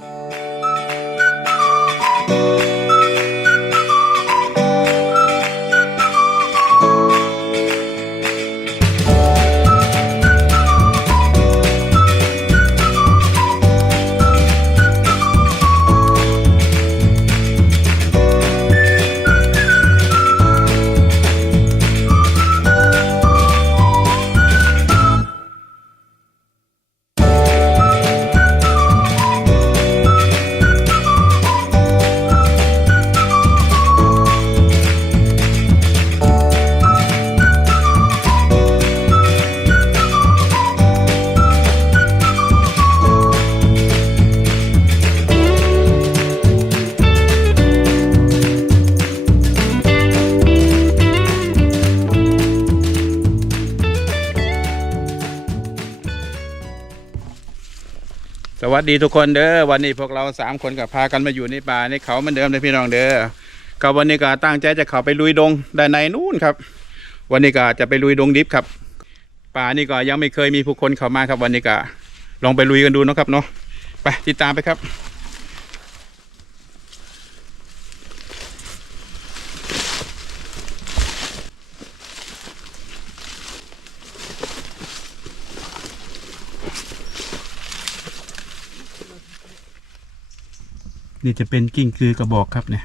ส วัสดีทุกคนเด้อวันนี้พวกเราสามคนกับพากันมาอยู่ในป่าในเขาเหมือนเดิมเลยพี่น้องเด้อก็วันนี้ก็ตั้งใจจะเข้าไปลุยดงด้านในนู่นครับ วันนี้ก็จะไปลุยดงดิบครับ ป่านี่ก็ยังไม่เคยมีผู้คนเข้ามาครับวันนี้ก็ลองไปลุยกันดูเนาะครับเนาะไปติดตามไปครับ นี่จะเป็นกิ้งคือกระบอกครับเนี่ย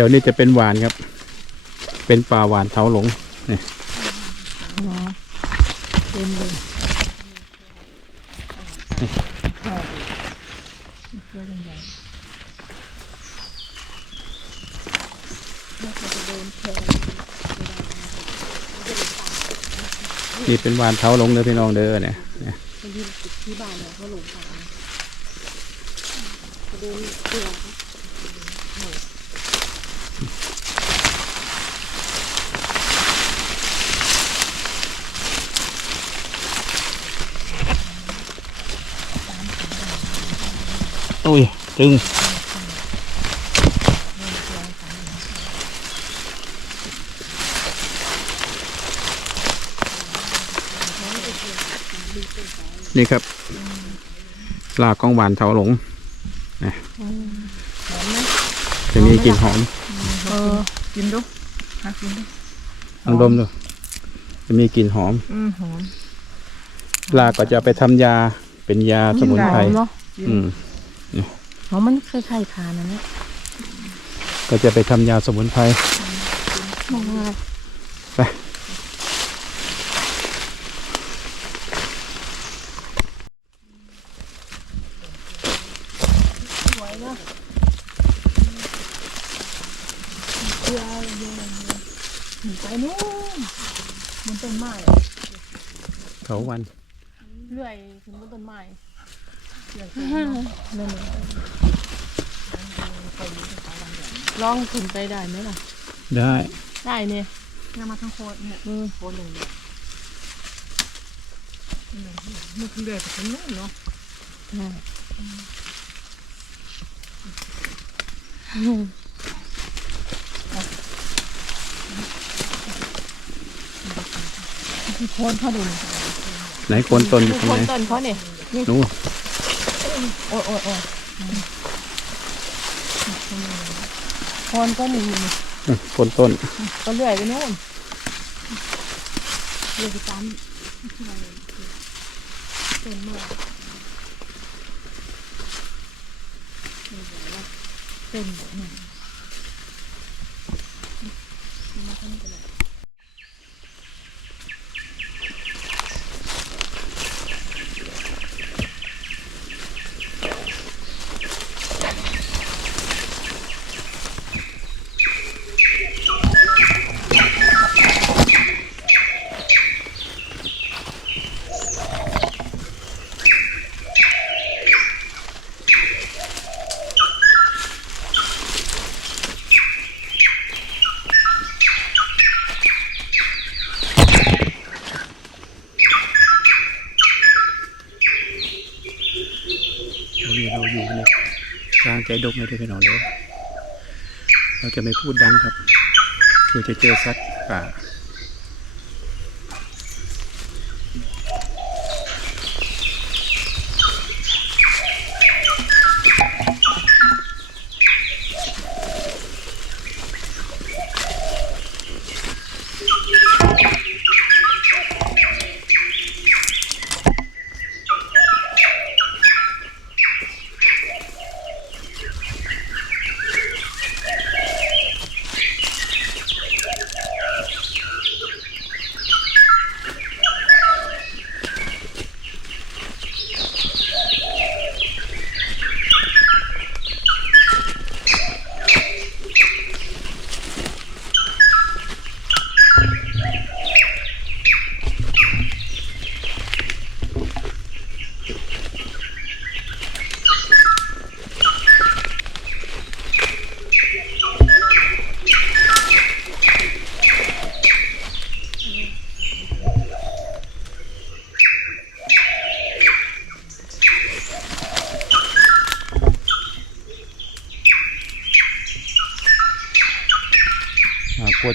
ถวนี้จะเป็นหวานครับ เป็นป่าหวานเถาหลงนี่เต็มเลยนี่เป็นวานเถาลงเด้อพี่น้องเด้อเนี่ยที่บ้านเนี่ยเขาหลงป่าไปเดินเตือ ยจึงนี่ครับลากของหวานเถาหลงนะจะมีกลิ่นหอมเออกินดูหากินดูลองดมดูจะมีกลิ่นหอมอืมหอมลากก็จะเอาไปทำยาเป็นยาสมุนไพรหอม เนาะอืมหอมมันคล้ายๆทานนะเนี่ยก็จะไปทำยาสมุนไพรมองว่าไปสวยเนาะเยอะเยอะไปนู่นบนต้นไม้เขาวันเลื่อยถึงบนต้นไม้เลื่อยขึ้ นั่นลยลองขึ้นไปได้ไหมล่ะ ได้ได้เนี่ยเนี่ยมาทั้งโคนเนี่ยโคนหนึ่งเนี่ยมันคือเดือดเป็นนู่นเนาะโคนเขาดูไหนโคนต้นอยู่ตรงไหนนต้นเขาเนี่ยนู้น โอ้ยโอ้ยโอ้ยโคนก็มีนอืมต้นต้นก็เลื่อยไปนู่นเลื่อยไปตามต้นเมื่อต้นแบบนี้มาทำกันเลย เราอยู่เราอยู่ในกลาง ใจดกไม่ได้พี่น้องเลยเราจะไม่พูดดังครับเพื่อจะเจอสัตว์ป่า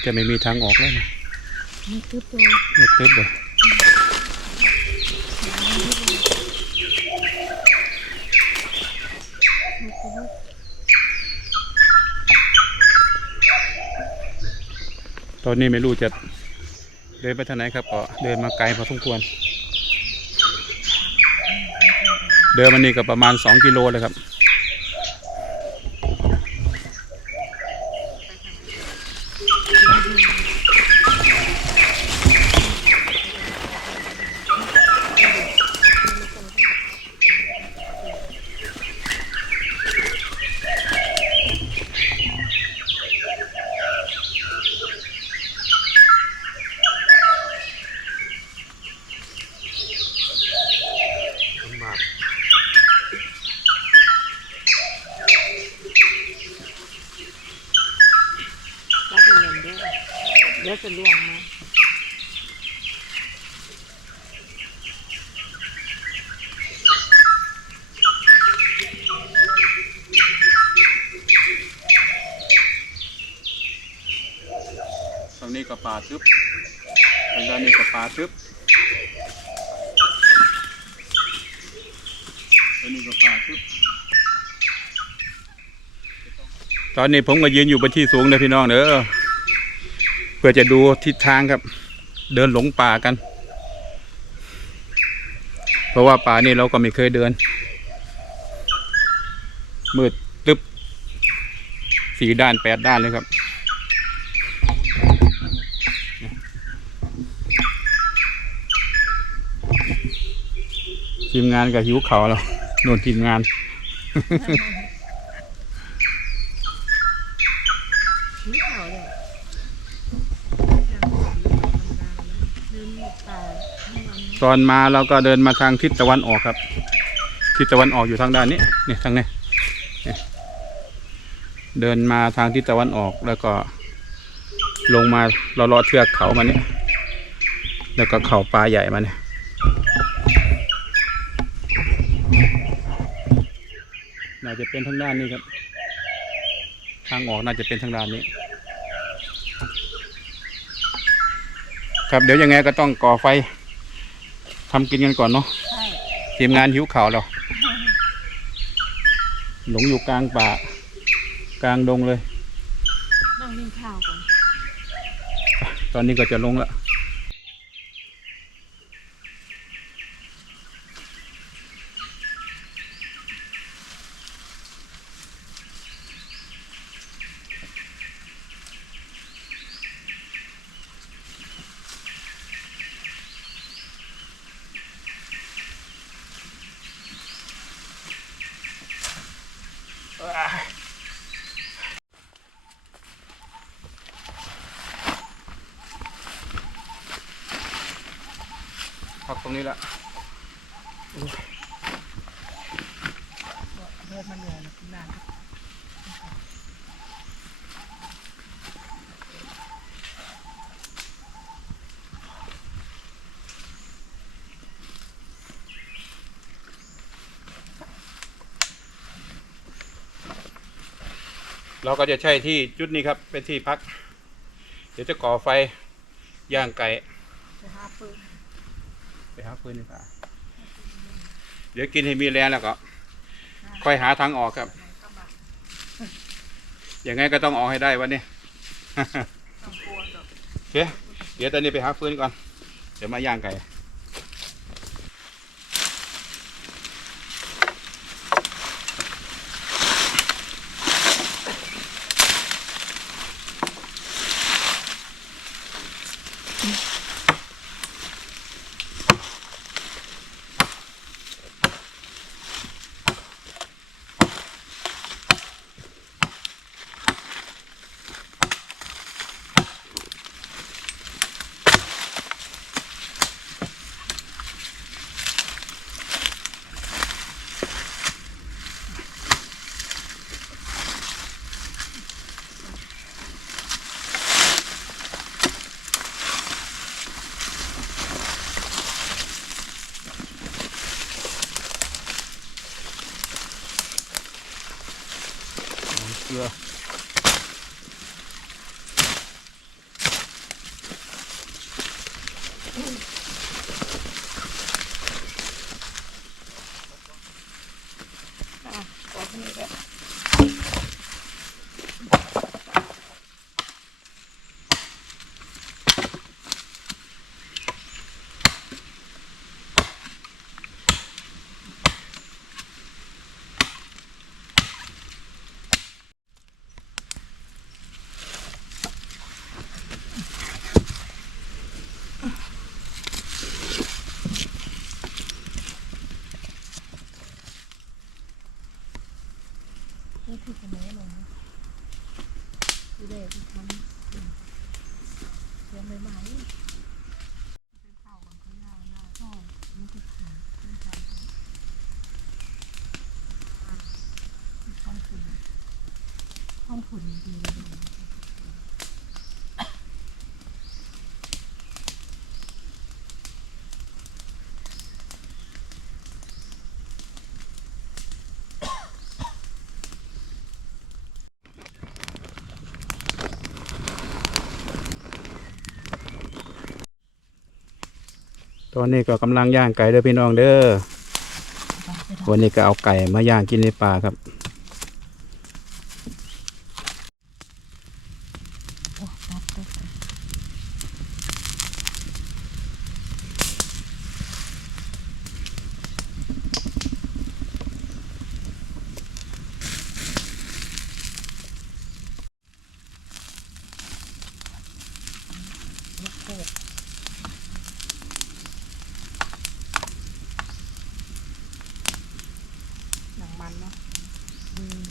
จะไม่มีทางออกแล้วนะนี่คือตัวมืดตึ๊บเลยตอนนี้ไม่รู้จะเดินไปทางไหนครับก็เดินมาไกลพอสมควร เดินมานี่ก็ประมาณสองกิโลเลยครับรับเงินเด้วย เดี๋ยวจะล่วงมาตรงนี้ก็ป่าทึบทางด้านนี้ก็ป่าทึบตรงนี้ก็ป่าทึบตอนนี้ผมก็ยืนอยู่บนที่สูงเลยพี่น้องเด้อเพื่อจะดูทิศทางครับ เดินหลงป่ากัน เพราะว่าป่านี่เราก็ไม่เคยเดิน มืดตึ๊บสี่ด้านแปดด้านเลยครับทีมงานกับหิวเขาแล้วโน่นทีมงานเขาเลยเดินป่าทั้งวัน ตอนมาเราก็เดินมาทางทิศตะวันออกครับ ทิศตะวันออกอยู่ทางด้านนี้นี่ทางนี้เดินมาทางทิศตะวันออกแล้วก็ ลงมาเราเลาะเทือกเขามาเนี่ยแล้วก็เขาปลาใหญ่มาเนี่ยน่าจะเป็นทางด้านนี้ครับ ทางออกน่าจะเป็นทางด้านนี้ ครับเดี๋ยวยังไงก็ต้องก่อไฟ ทำกินกันก่อนเนาะทีมงานหิวข่าวเราหลงอยู่กลางป่า กลางดงเลยนั่งกินข้าวก่อน ตอนนี้ก็จะลงละ เหนื่อยนานเราก็จะใช้ที่จุดนี้ครับ เป็นที่พัก เดี๋ยวจะก่อไฟย่างไก่ไปหาปืนไปหาฟืนดีกว่าเดี๋ยวกินให้มีแรงแล้วก็ค่อยหาทางออกครับ ยังไงก็ต้องออกให้ได้วันนี้ต้องกลัวกับโอเคเดี๋ยวตอนนี้ไปหาฟืนก่อน เดี๋ยวมาย่างไก่ ห้องฝุ่นดีตอนนี้ก็กำลังย่างไก่เด้อพี่น้องเด้อ วันนี้ก็เอาไก่มาย่างกินในป่าครับ โอ้ตัดตัดตัดลูกโป่งหนังมันเนาะอืม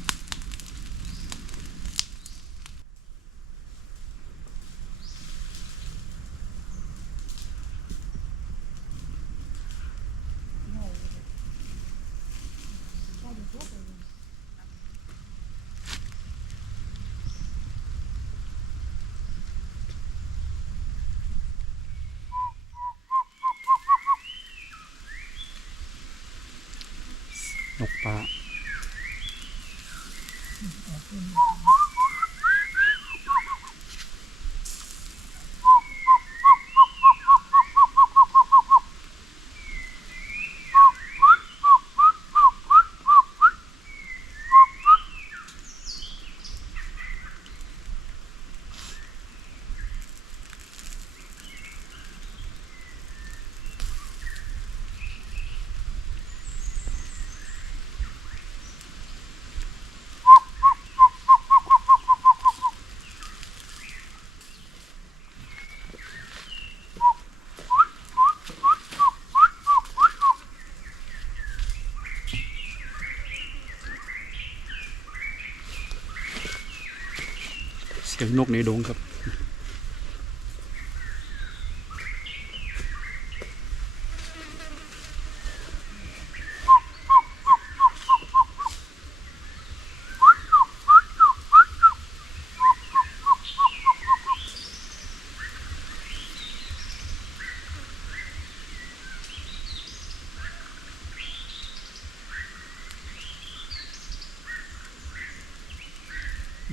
นกปลา สียงนกในดงครับ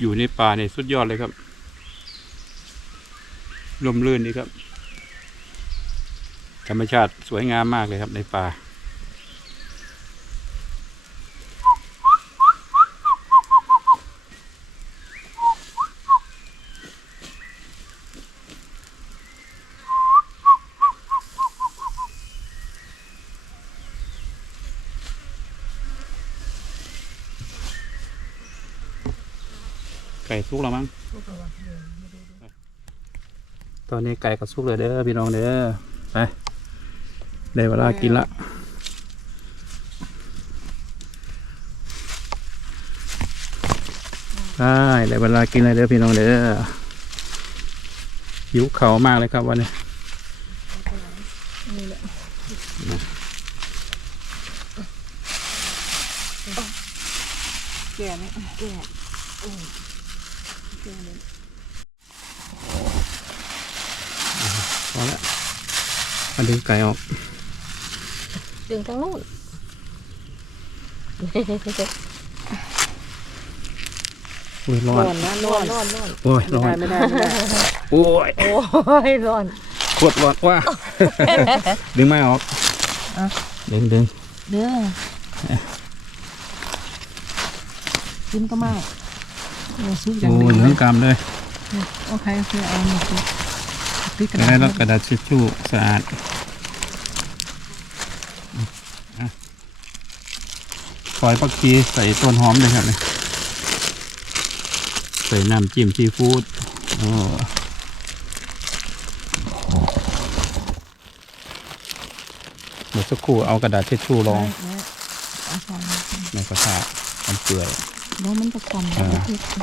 อยู่ในป่าในสุดยอดเลยครับ ลมลื่นดีครับ ธรรมชาติสวยงามมากเลยครับในป่า ไก่สุกแล้วมั้งตอนนี้ไก่กับสุกเลยเด้อพี่น้องเด้อไปได้เวลากินละได้ได้เวลากินเลยเด้อพี่น้องเด้อหิวเขามากเลยครับวันนี้ นี่แหละแก่เนี่ย แก่โอ้ยแก่เลย พอละมาดึง ไก่ออก ดึงทางนู้นอุ้ยร้อร้นอนนะนร้ออนนนอนนอนโอ้ยไม่ร้อได้นไม่ได้ไม่ได้โอ้ยโอ้ยร้อนปวดร้อนว่าดึงไม่ออกอะดึงดึงเด้อกินก็ไม่โอ้ซื้อจังโอ้เลยเหลืองกำเลยโอเคโอเคเอาหมดเลยติ๊กกระได้ดาษแล้วกระดาษทิชชู่สะอาดอะ ซอยปักชีใส่ต้นหอมเลยครับเนี่ยใส่น้ำจิ้มซีฟู้ดโอ้เดี๋ยวสักครู่เอากระดาษทิชชู่รองเอาใส่ในกระทะมันเปื่อยแล้วมันจะสั่นอ่าแล้วก็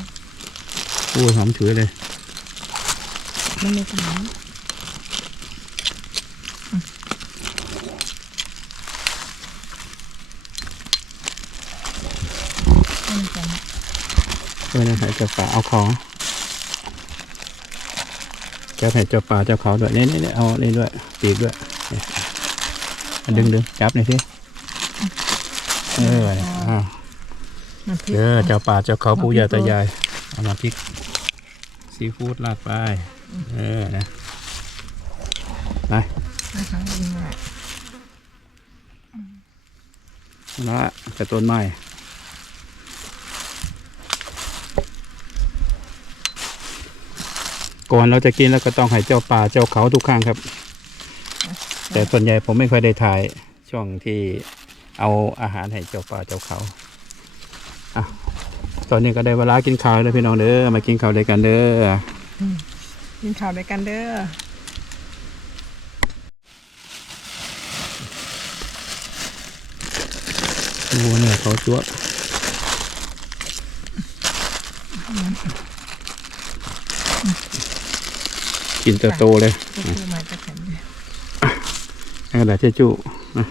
โอ้ยหอมฉุยเลย มันไม่สั่น มันจะ เพื่อนให้เจ้าป่าเอาของแกให้เจ้าป่าเจ้าเขาด้วยนี่นี่นี่เอานี่ด้วยปีกด้วยนี่เอาดึงดึงจับหน่อยสิเออเนี่ยอ้าวมันพริกเออเจ้าป่าเจ้าเขาปู่ย่าตายายเอามาพริกซีฟู้ดราดไปเออนะไปนะคะยิงอะละแต่ต้นไม้ ก่อนเราจะกินแล้วก็ต้องให้เจ้าป่าเจ้าเขาทุกครั้งครับ แต่ส่วนใหญ่ผมไม่ค่อยได้ถ่ายช่วงที่เอาอาหารให้เจ้าป่าเจ้าเขาอะตอนนี้ก็ได้เวลากินข้าวแล้วพี่น้องเด้อมากินข้าวด้วยกันเด้อกินข้าวด้วยกันเด้อโอ้เนี่ยเขาจั๊ว กินเตโตๆเลยก็คือมาจะแข็งเลยกระดาษเช็ดจูอะ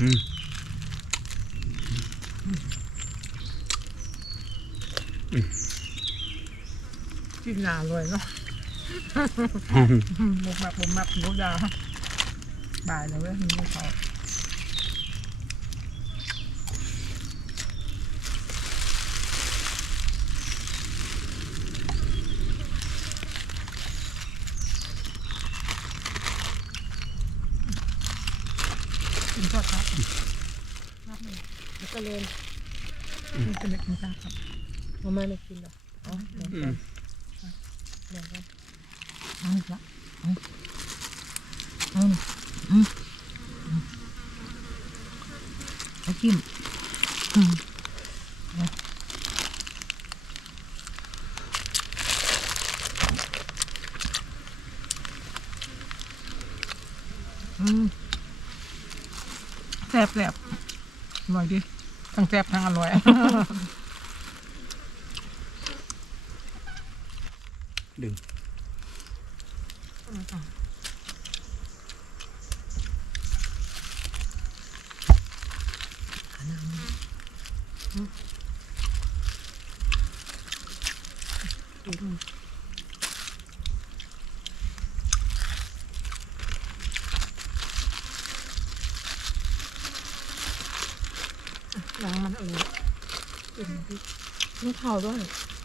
อืม กินหนาเลยเนาะบุกมักบุกมักบุกยาบ่ายแล้วเว้ยมีเขากินทอดครับแล้วก็เลยกินเป็นเด็กกินข้าวครับเอามาไม่กินหรอกเอาเดี๋ยว อื ก่อ ม นเดี๋ยวก่อน เอาอีกละเอาเอานี่อืมเอากินอืมเอา อืม แซ่บแซ่บอร่อยดิทั้งแซ่บทั้งอร่อย ดึง หนังมันอร่อย นี่ข้า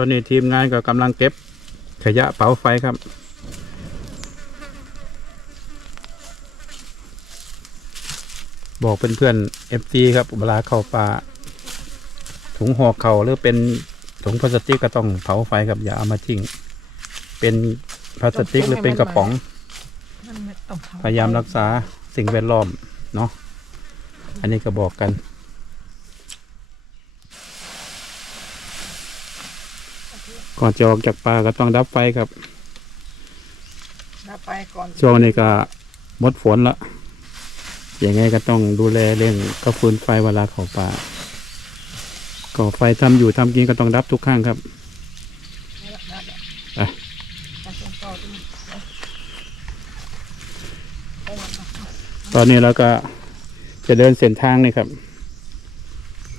อนนี้ทีมงานก็กำลังเก็บขยะเป๋าไฟครับ บอกเพื่อนๆเอฟซีครับเวลาเข้าป่าถุงห่อเข่าหรือเป็นถุงพลาสติกก็ต้องเผาไฟครับอย่าเอามาทิ้งเป็นพลาสติกหรือเป็นกระป๋องมันไม่ต้องทำพยายามรักษาสิ่งแวดล้อมเนาะอันนี้ก็บอกกัน ก่อนจะออกจากป่าก็ต้องดับไฟครับถ้าไปก่อนช่วงนี้ก็หมดฝนละอย่างไงก็ต้องดูแลเรื่องกระฟืนไฟเวลาเข้าป่าก่อไฟทำอยู่ทำกินก็ต้องดับทุกครั้งครับอะตอนนี้เราก็จะเดินเส้นทางนี่ครับ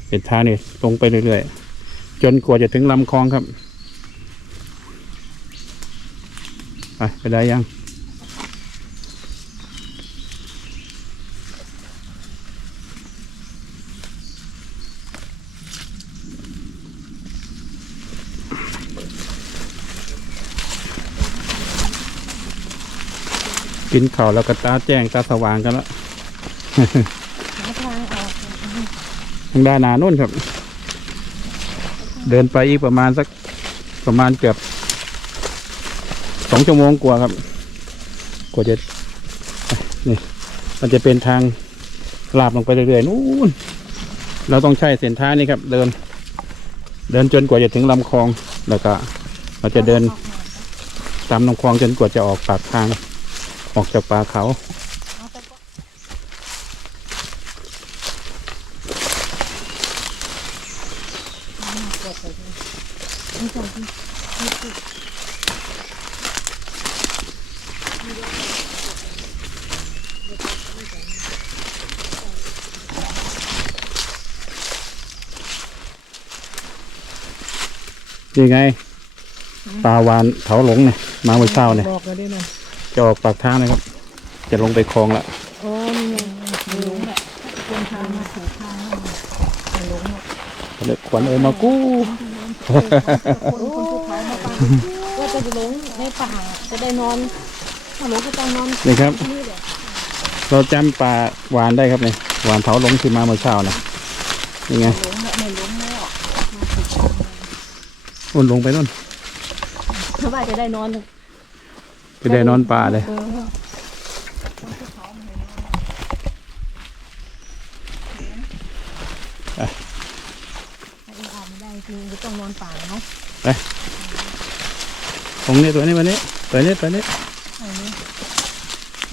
เส้นทางนี่ลงไปเรื่อยๆจนกว่าจะถึงลำคลองครับ ไปไปได้ยัง กินข้าวแล้วก็ตาแจ้งตาสว่างกันแล้วหาทางออกทางด้านหนานู่นครับ เดินไปอีกประมาณสักประมาณเกือบ สองชั่วโมงกว่าครับ กว่าจะนี่มันจะเป็นทางลาบลงไปเรื่อยๆนู่นเราต้องใช้เส้นท้านี้ครับ เดิน เดินจนกว่าจะถึงลำคลองแล้วก็เราจะเดินตามลำคลองจนกว่าจะออกปากทาง ออกจากป่าเขา ยังไงปลาวานเถาหลงเนี่ยมาเมื่อเช้าเนี่ยบอกเลยด้วยนะจะออกปากทางนะครับ จะลงไปคลองละโอ้นี่ไงไม่รู้แหละควรทางมาถูกทางไม่รู้หรอกเลยขวัญเอ๋ยมากู้คนคนภูเขามาปังว่าจะหลงในป่าจะได้นอน นอนนี่ครับที่นี่แหละเราจำปลาวานได้ครับเนี่ยหวานเถาหลงที่มาเมื่อเช้านะยังไงหลงแบบไม่หลงแล้วอุ่นลงไปนู่นถ้าว่าจะได้นอนไปได้นอนป่าเลยเออถ้าอีกอาบไม่ได้จริงก็ต้องนอนป่าเนาะตรงนี้ตัวนี้วันนี้ตัวนี้ตัวนี้ เอาเลย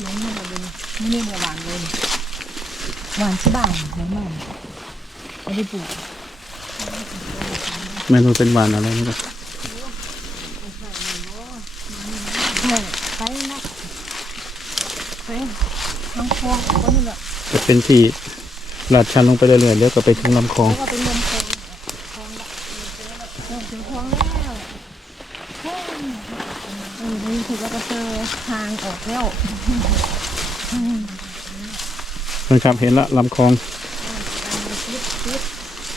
หลงมาเลยไม่เนี่ยมาหวานเลยหวานที่บ้านหวานมาก ไม่ได้ปลูกไม่รู้เป็นวานอะไรนะครับเนี่ยไปนะไปน้องคลองก็นี่แหละจะเป็นที่ลาดชันลงไปเรื่อยๆเดี๋ยวก็ไปถึงลำคลองแล้วก็เป็นนมคลองคลองละเออถึงคลองแล้วเออนี่ถือว่าก็เจอทางออกแล้วคนขับเห็นละลำคลอง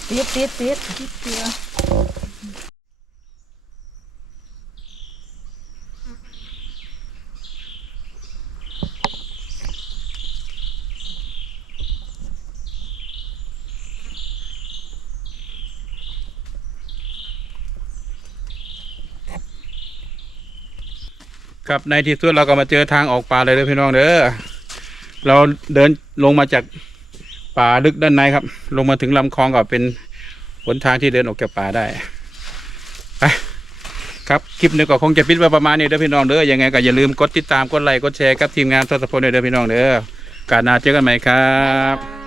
ติดติดติดติดเกลือครับในที่สุดเราก็มาเจอทางออกป่าเลยเด้อพี่น้องเด้อเราเดินลงมาจาก ป่าลึกด้านในครับ ลงมาถึงลำคลองก็เป็นหนทางที่เดินออกจากป่าได้ไปครับคลิปนี้ก็คงจะปิดไว้ประมาณนี้เด้อพี่น้องเด้อยังไงก็อย่าลืมกดติดตามกดไลค์กดแชร์กับทีมงานทศพลเด้อพี่น้องเด้อการนาเจอกันใหม่ครับ